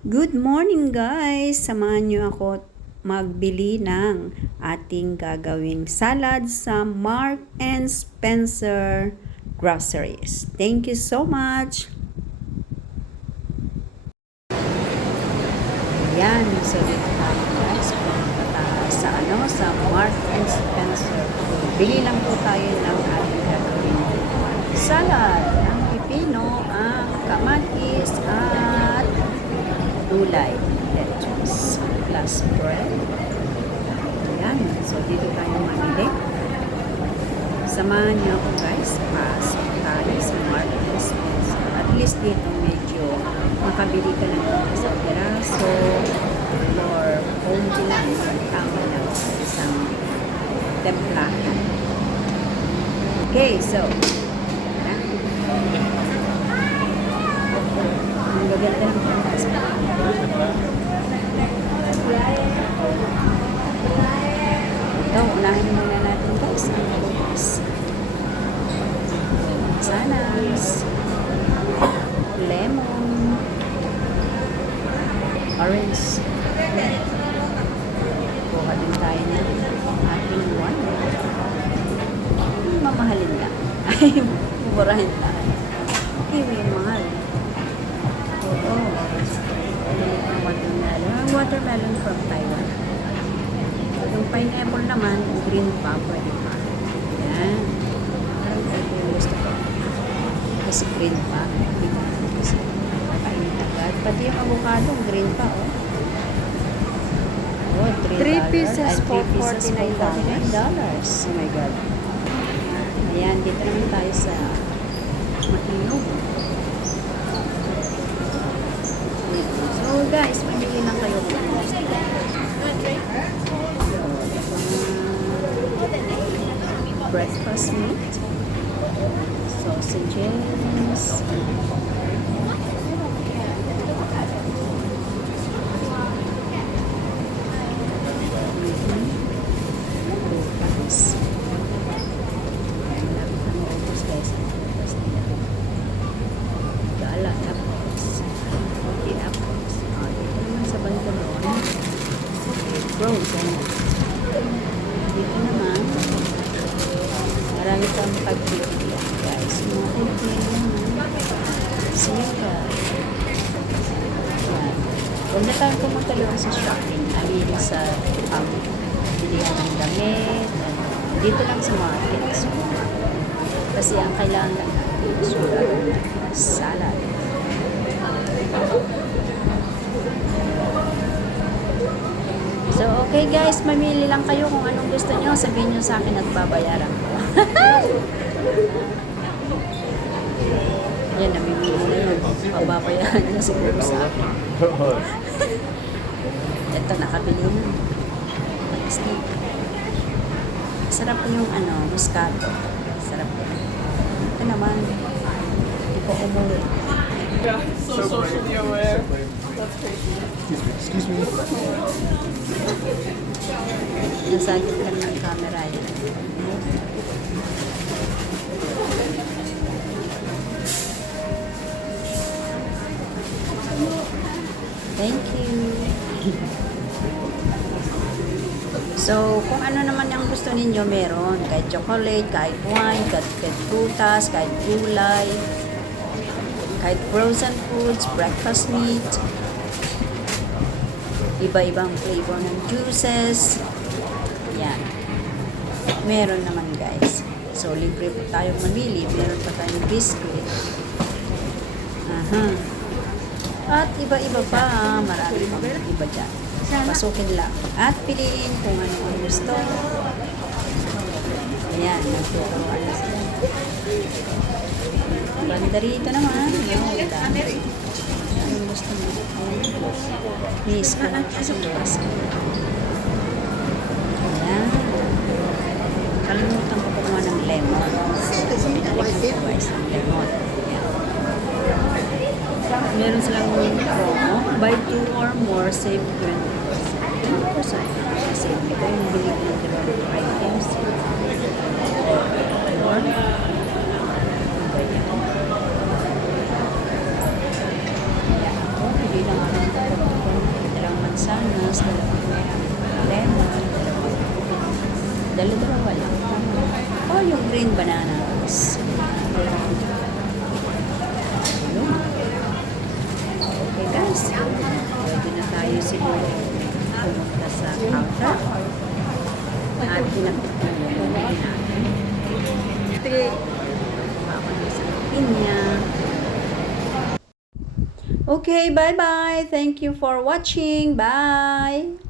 Good morning guys! Samahan niyo ako magbili ng ating gagawing salad sa Mark and Spencer Groceries. Thank you so much! Ayan, so dito tayo guys. Tayo sa ano, sa Mark and Spencer. Bili lang po tayo ng ating gagawing salad. Ang pipino, ang kamatis, at gulay, lettuce, plus bread. Ayan, so dito tayo mamili. Samahan niyo ako guys, pasok tayo sa Mark and Spencer. At least dito medyo makabili ka ng isang piraso or konti lang, tama lang sa isang templahan. Okay, so, ayan. Gaganda ng pagkas. Ito, unahin muna natin guys ang bukas. Sanas, lemon, orange. Kuha din tayo ng ating one. Mamahalin lang. Ay, mumurahin lang. Kiwi mahal. Ang watermelon. Watermelon from Taiwan. Yung pineapple naman, green pa, pwede pa. Yan. Parang yung gusto ko. Kasi green pa. Kasi kainin agad. Pati yung avocado, green pa, oh. Oh, $3. Three pieces Ay, for three pieces for $49. $49. Oh my God. Ayan, dito naman tayo sa Matilog. Breakfast meat, sausages, marami kang pagpipilian guys. Mga pipilian sika. Huwag na tayong doon sa shopping. I mean, sa um, bilihan ng damit. Dito lang sa market. Kasi ang kailangan lang sulat salad. So, okay guys, mamili lang kayo kung anong gusto nyo. Sabihin nyo sa akin at babayaran ko. Yan, namimili na yun. Pababayaran niya siguro sa akin. Ito, nakabili na. Steak. Sarap yung ano, muscato. Sarap yan. Ito naman, hindi ko umuwi. Yeah, so socially aware. That's crazy. Excuse me. Nasagit lang ng camera yan. Thank you. So, kung ano naman ang gusto ninyo, meron. Kahit chocolate, kahit wine, kahit, kahit prutas, kahit gulay, kahit frozen foods, breakfast meat, iba-ibang flavor ng juices. Yan. Meron naman guys. So, libre po tayong mamili. Meron pa tayong biscuit. Aha. At iba-iba pa. Marami pang iba dyan. Pasukin lang. At piliin kung ano ang gusto. Ayan, nagtuturuan na sila. Banda rito naman. Yung dami. Anong gusto mo? Miss ko. Kasi bukas ko. Ayan. Kalimutan ko kumuha ng lemon. Binalik ko ng lemon. Meron silang promo. Buy two or more, save 20%. 20%. Kasi hindi ko yung bili ko ng items. Or, Ayan. Ayan ako, hindi lang ako mansanas, dalawang lemon, dalawa lang. O yung green bananas. Yun. Okay guys, pwede na tayo siguro pumunta sa counter at natin. Ako na sa pinya. Okay, bye-bye. Thank you for watching. Bye.